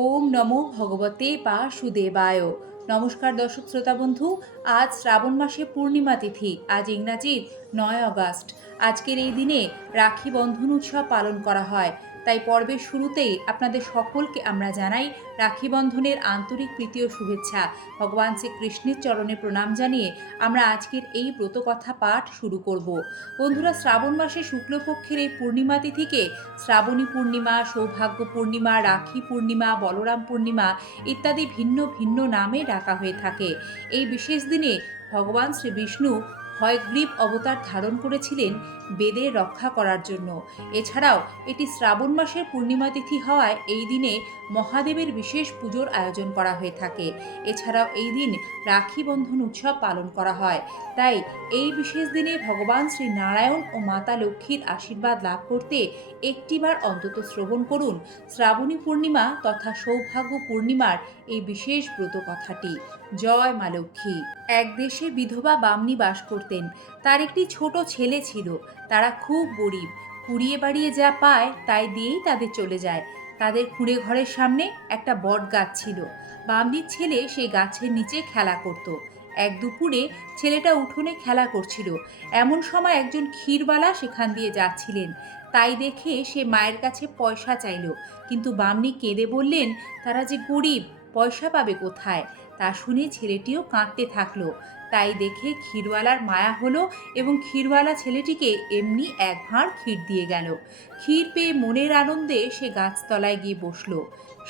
ওম নমো ভগবতে বাসুদেবায়। নমস্কার দর্শক শ্রোতা বন্ধু, আজ শ্রাবণ মাসে পূর্ণিমা তিথি, আজ ইংরাজির নয় অগাস্ট। আজকের এই দিনে রাখি বন্ধন উৎসব পালন করা হয়। তাই পর্বের শুরুতেই আপনাদের সকলকে আমরা জানাই রাখি বন্ধনের আন্তরিক প্রীতি ও শুভেচ্ছা। ভগবান শ্রীকৃষ্ণের চরণে প্রণাম জানিয়ে আমরা আজকের এই ব্রতকথা পাঠ শুরু করব। বন্ধুরা, শ্রাবণ মাসে শুক্লপক্ষের এই পূর্ণিমা তিথিকে শ্রাবণী পূর্ণিমা, সৌভাগ্য পূর্ণিমা, রাখি পূর্ণিমা, বলরাম পূর্ণিমা ইত্যাদি ভিন্ন ভিন্ন নামে ডাকা হয়ে থাকে। এই বিশেষ দিনে ভগবান শ্রী বিষ্ণু হয়গ্রীব অবতার ধারণ করেছিলেন বেদের রক্ষা করার জন্য। এছাড়াও, এটি শ্রাবণ মাসের পূর্ণিমা তিথি হওয়ায় এই দিনে মহাদেবের বিশেষ পুজোর আয়োজন করা হয়ে থাকে। এছাড়াও এই দিন রাখি বন্ধন উৎসব পালন করা হয়। তাই এই বিশেষ দিনে ভগবান শ্রী নারায়ণ ও মাতা লক্ষ্মীর আশীর্বাদ লাভ করতে একটিবার অন্তত শ্রবণ করুন শ্রাবণী পূর্ণিমা তথা সৌভাগ্য পূর্ণিমার এই বিশেষ ব্রত কথাটি। জয় মা লক্ষ্মী। এক দেশে বিধবা বামনি বাস করতেন। তার একটি ছোট ছেলে ছিল। তারা খুব গরিব। কুড়িয়ে বাড়িয়ে যা পায়, তাই দিয়েই তাদের চলে যায়। তাদের কুঁড়ে ঘরের সামনে একটা বট গাছ ছিল। বামনির ছেলে সেই গাছের নিচে খেলা করত। এক দুপুরে ছেলেটা উঠোনে খেলা করছিল। এমন সময় একজন ক্ষীরবালা সেখান দিয়ে যাচ্ছিলেন। তাই দেখে সে মায়ের কাছে পয়সা চাইল। কিন্তু বামনি কেঁদে বললেন, তারা যে গরিব, পয়সা পাবে কোথায়? তা শুনে ছেলেটিও কাঁদতে থাকল। তাই দেখে ক্ষীরওয়ালার মায়া হলো এবং ক্ষীরওয়ালা ছেলেটিকে এমনি এক ভাঁড় ক্ষীর দিয়ে গেল। ক্ষীর পেয়ে মনের আনন্দে সে গাছতলায় গিয়ে বসল।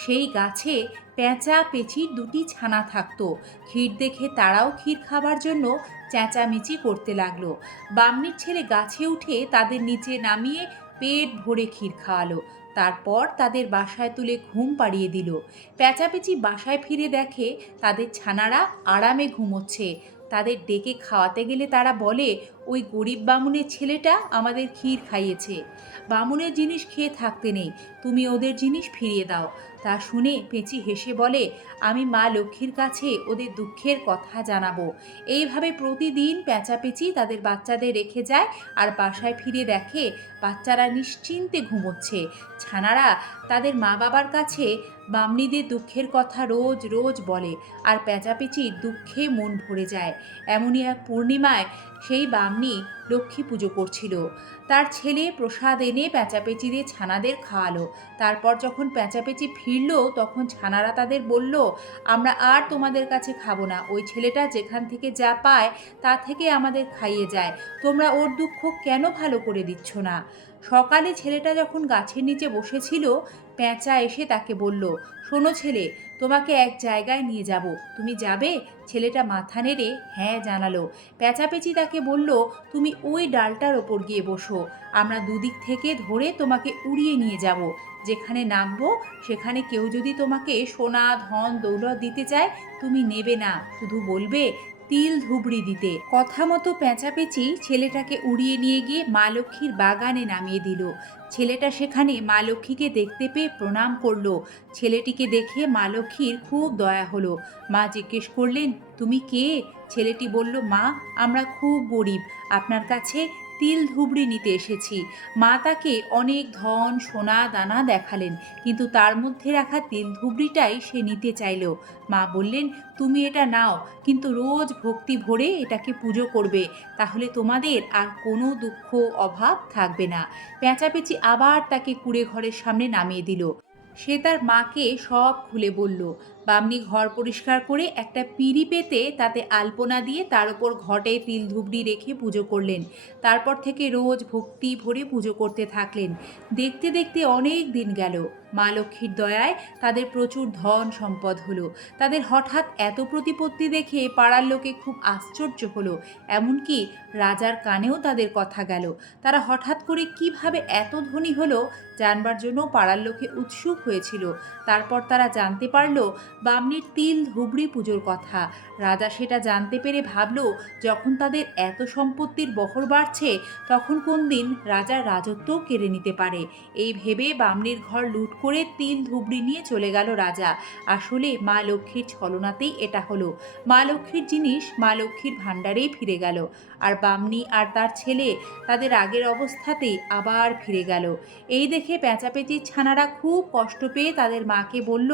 সেই গাছে পেঁচা পেঁচির দুটি ছানা থাকতো। ক্ষীর দেখে তারাও ক্ষীর খাবার জন্য চেঁচামেচি করতে লাগল। বামনির ছেলে গাছে উঠে তাদের নিচে নামিয়ে পেট ভরে ক্ষীর খাওয়ালো। তারপর তাদের বাসায় তুলে ঘুম পাড়িয়ে দিল। পেঁচাপেচি বাসায় ফিরে দেখে তাদের ছানারা আরামে ঘুমোচ্ছে। তাদের ডেকে খাওয়াতে গেলে তারা বলে ওই গরিব বামুনের ছেলেটা আমাদের ক্ষীর খাইয়েছে। বামুনের জিনিস খেয়ে থাকতে নেই, তুমি ওদের জিনিস ফিরিয়ে দাও। তা শুনে পেঁচি হেসে বলে, আমি মা লক্ষ্মীর কাছে ওদের দুঃখের কথা জানাব। এইভাবে প্রতিদিন পেঁচাপেচি তাদের বাচ্চাদের রেখে যায় আর বাসায় ফিরে দেখে বাচ্চারা নিশ্চিন্তে ঘুমোচ্ছে। ছানারা তাদের মা বাবার কাছে বামনিদের দুঃখের কথা রোজ রোজ বলে আর পেঁচাপেচির দুঃখে মন ভরে যায়। এমনই এক পূর্ণিমায় সেই বামনি লক্ষ্মী পুজো করছিল। তার ছেলে প্রসাদ এনে প্যাঁচাপেঁচি দিয়ে ছানাদের খাওয়ালো। তারপর যখন পেঁচাপেচি ফিরল, তখন ছানারা তাদের বলল, আমরা আর তোমাদের কাছে খাব না। ওই ছেলেটা যেখান থেকে যা পায়, তা থেকে আমাদের খাইয়ে যায়। তোমরা ওর দুঃখ কেন ভালো করে দিচ্ছ না? সকালে ছেলেটা যখন গাছের নিচে বসেছিল প্যাঁচা এসে তাকে বলল, শোনো ছেলে, তোমাকে এক জায়গায় নিয়ে যাব। তুমি যাবে? ছেলেটা মাথা নেড়ে হ্যাঁ জানালো। পেঁচাপেচি তাকে বলল, তুমি ওই ডালটার ওপর গিয়ে বসো। আমরা দুদিক থেকে ধরে তোমাকে উড়িয়ে নিয়ে যাব। যেখানে নামবো, সেখানে কেউ যদি তোমাকে সোনা, ধন, দৌলত দিতে চায়, তুমি নেবে না। শুধু বলবে, তিল ধুবড়ি দিতে। কথা মতো পেঁচাপেচি ছেলেটাকে উড়িয়ে নিয়ে গিয়ে মা লক্ষ্মীর বাগানে নামিয়ে দিল। ছেলেটা সেখানে মা লক্ষ্মীকে দেখতে পেয়ে প্রণাম করল। ছেলেটিকে দেখে মা লক্ষ্মীর খুব দয়া হলো। মা জিজ্ঞেস করলেন, তুমি কে? ছেলেটি বলল, মা, আমরা খুব গরিব। আপনার কাছে তিল ধুবড়ি নিতে এসেছি। মা তাকে অনেক ধন, সোনা, দানা দেখালেন, কিন্তু তার মধ্যে রাখা তিল ধুবড়িটাই সে নিতে চাইল। মা বললেন, তুমি এটা নাও, কিন্তু রোজ ভক্তি ভরে এটাকে পুজো করবে। তাহলে তোমাদের আর কোনো দুঃখ, অভাব থাকবে না। পেঁচাপেচি আবার তাকে কুড়ে ঘরের সামনে নামিয়ে দিল। সে তার মাকে সব খুলে বলল বামনি ঘর পরিষ্কার করে একটা পিঁড়ি পেতে তাতে আলপনা দিয়ে তার উপর ঘটে তিল ধুবড়ি রেখে পুজো করলেন। তারপর থেকে রোজ ভক্তি ভরে পুজো করতে থাকলেন। দেখতে দেখতে অনেক দিন গেল। মা লক্ষ্মীর দয়ায় তাদের প্রচুর ধন সম্পদ হলো। তাদের হঠাৎ এত প্রতিপত্তি দেখে পাড়ার লোকে খুব আশ্চর্য হলো। এমনকি রাজার কানেও তাদের কথা গেল। তারা হঠাৎ করে কীভাবে এত ধনী হলো জানবার জন্য পাড়ার লোকে উৎসুক হয়েছিল। তারপর তারা জানতে পারল বামনির তিল ধুবড়ি পুজোর কথা। রাজা সেটা জানতে পেরে ভাবল, যখন তাদের এত সম্পত্তির বহর বাড়ছে, তখন কোন দিন রাজার রাজত্বও কেড়ে নিতে পারে। এই ভেবে বামনির ঘর লুট করে তিল ধুবড়ি নিয়ে চলে গেল রাজা। আসলে মা লক্ষ্মীর ছলনাতেই এটা হলো। মা লক্ষ্মীর জিনিস মা লক্ষ্মীর ভাণ্ডারেই ফিরে গেল। আর বামনি আর তার ছেলে তাদের আগের অবস্থাতেই আবার ফিরে গেল। এই দেখে পেঁচাপেচির ছানারা খুব কষ্ট পেয়ে তাদের মাকে বলল,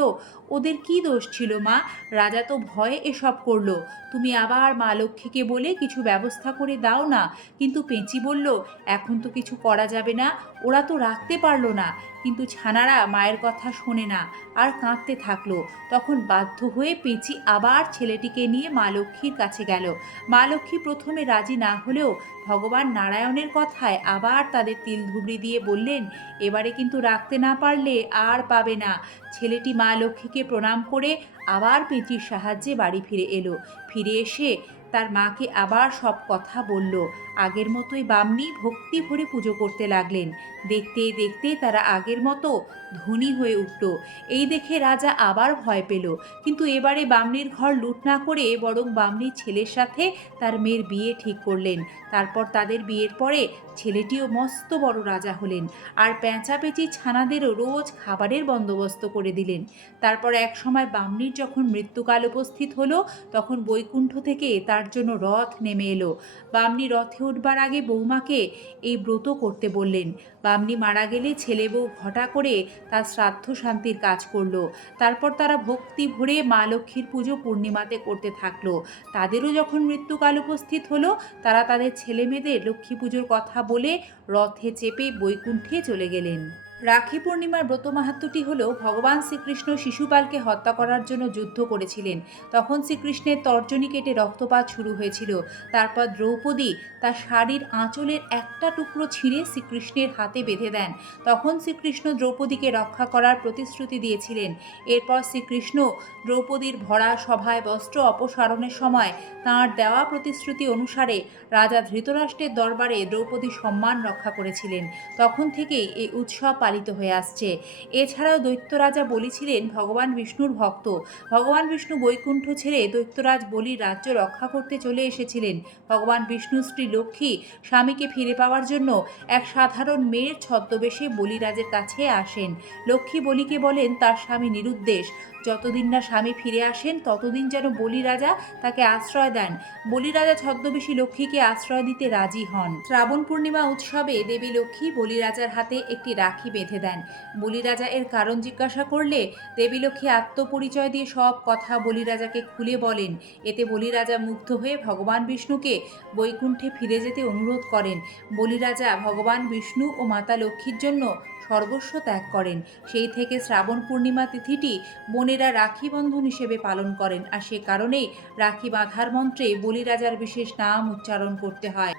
ওদের কি দোষ ছিল, মা। রাজা তো ভয়ে এসব করল। তুমি আবার মা লক্ষ্মীকে বলে কিছু ব্যবস্থা করে দাও না। কিন্তু পেঁচি বলল, এখন তো কিছু করা যাবে না। ওরা তো রাখতে পারল না। কিন্তু ছানারা মায়ের কথা শোনে না আর কাঁদতে থাকল। তখন বাধ্য হয়ে পেঁচি আবার ছেলেটিকে নিয়ে মা লক্ষ্মীর কাছে গেল। মা লক্ষ্মী প্রথমে রাজি না হলেও ভগবান নারায়ণের কথায় আবার তাদের তিল ধুবড়ি দিয়ে বললেন, এবারে কিন্তু রাখতে না পারলে আর পাবে না। ছেলেটি মা লক্ষ্মীকে প্রণাম করে আবার পেঁচির সাহায্যে বাড়ি ফিরে এলো। ফিরে এসে তার মাকে আবার সব কথা বলল। আগের মতোই বামনি ভক্তি ভরে পুজো করতে লাগলেন। দেখতে দেখতে তারা আগের মতো ধনী হয়ে উঠল। এই দেখে রাজা আবার ভয় পেল। কিন্তু এবারে বামনির ঘর লুট না করে বরং বামনির ছেলের সাথে তার মেয়ের বিয়ে ঠিক করলেন। তারপর তাদের বিয়ের পরে ছেলেটিও মস্ত বড় রাজা হলেন আর পেঁচাপেচি ছানাদেরও রোজ খাবারের বন্দোবস্ত করে দিলেন। তারপর এক সময় বামনির যখন মৃত্যুকাল উপস্থিত হলো, তখন বৈকুণ্ঠ থেকে তার জন্য রথ নেমে এলো। বামনি রথে উঠবার আগে বৌমাকে এই ব্রত করতে বললেন। বামনি মারা গেলে ছেলে বউ ঘটা করে তার শ্রাদ্ধ শান্তির কাজ করল। তারপর তারা ভক্তি ভরে মা লক্ষ্মীর পুজো পূর্ণিমাতে করতে থাকল। তাদেরও যখন মৃত্যুকাল উপস্থিত হলো, তারা তাদের ছেলেমেয়েদের লক্ষ্মী পুজোর কথা বলে রথে চেপে বৈকুণ্ঠে চলে গেলেন। রাখি পূর্ণিমার ব্রত মাহাত্মটি হল ভগবান শ্রীকৃষ্ণ শিশুপালকে হত্যা করার জন্য যুদ্ধ করেছিলেন। তখন শ্রীকৃষ্ণের তর্জনী কেটে রক্তপাত শুরু হয়েছিল। তারপর দ্রৌপদী তার শাড়ির আঁচলের একটা টুকরো ছিঁড়ে শ্রীকৃষ্ণের হাতে বেঁধে দেন। তখন শ্রীকৃষ্ণ দ্রৌপদীকে রক্ষা করার প্রতিশ্রুতি দিয়েছিলেন। এরপর শ্রীকৃষ্ণ দ্রৌপদীর ভরা সভায় বস্ত্র অপসারণের সময় তাঁর দেওয়া প্রতিশ্রুতি অনুসারে রাজা ধৃতরাষ্ট্রের দরবারে দ্রৌপদীর সম্মান রক্ষা করেছিলেন। তখন থেকেই এই উৎসব পালিত হয়ে আসছে। এছাড়াও দৈত্যরাজা বলি ছিলেন ভগবান বিষ্ণুর ভক্ত। ভগবান বিষ্ণু বৈকুণ্ঠ ছেড়ে দৈত্যরাজ বলির রাজ্য রক্ষা করতে চলে এসেছিলেন। ভগবান বিষ্ণু শ্রী লক্ষ্মী স্বামীকে ফিরে পাওয়ার জন্য এক সাধারণ মেয়ের ছদ্মবেশে বলিরাজের কাছে আসেন। লক্ষ্মী বলিকে বলেন, তার স্বামী নিরুদ্দেশ। যতদিন না স্বামী ফিরে আসেন, ততদিন যেন বলিরাজা তাকে আশ্রয় দেন। বলিরাজা ছদ্মবেশী লক্ষ্মীকে আশ্রয় দিতে রাজি হন। শ্রাবণ পূর্ণিমা উৎসবে দেবী লক্ষ্মী বলিরাজার হাতে একটি রাখি বেঁধে দেন। বলি রাজা এর কারণ জিজ্ঞাসা করলে দেবী লক্ষ্মী আত্মপরিচয় দিয়ে সব কথা বলি রাজাকে খুলে বলেন। এতে বলি রাজা মুগ্ধ হয়ে ভগবান বিষ্ণুকে বৈকুণ্ঠে ফিরে যেতে অনুরোধ করেন। বলিরাজা ভগবান বিষ্ণু ও মাতা লক্ষ্মীর জন্য সর্বস্ব ত্যাগ করেন। সেই থেকে শ্রাবণ পূর্ণিমা তিথিটি বোনেরা রাখি বন্ধন হিসেবে পালন করেন আর সে কারণেই রাখি বাঁধার মন্ত্রে বলিরাজার বিশেষ নাম উচ্চারণ করতে হয়।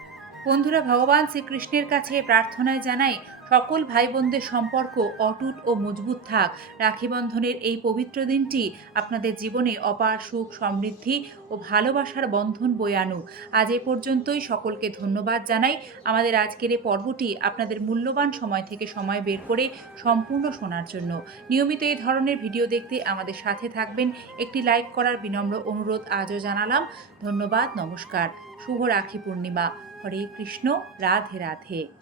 বন্ধুরা, ভগবান শ্রীকৃষ্ণের কাছে প্রার্থনায় জানাই সকল ভাই বোনদের সম্পর্ক অটুট ও মজবুত থাক। রাখি বন্ধনের এই পবিত্র দিনটি আপনাদের জীবনে অপার সুখ, সমৃদ্ধি ও ভালোবাসার বন্ধন বয়ে আনুক। আজ এ পর্যন্তই সকলকে ধন্যবাদ জানাই। আমাদের আজকের এই পর্বটি আপনাদের মূল্যবান সময় থেকে সময় বের করে সম্পূর্ণ শোনার জন্য। নিয়মিত এই ধরনের ভিডিও দেখতে আমাদের সাথে থাকবেন। একটি লাইক করার বিনম্র অনুরোধ আজও জানালাম। ধন্যবাদ, নমস্কার। শুভ রাখি পূর্ণিমা। হরে কৃষ্ণ, রাধে রাধে।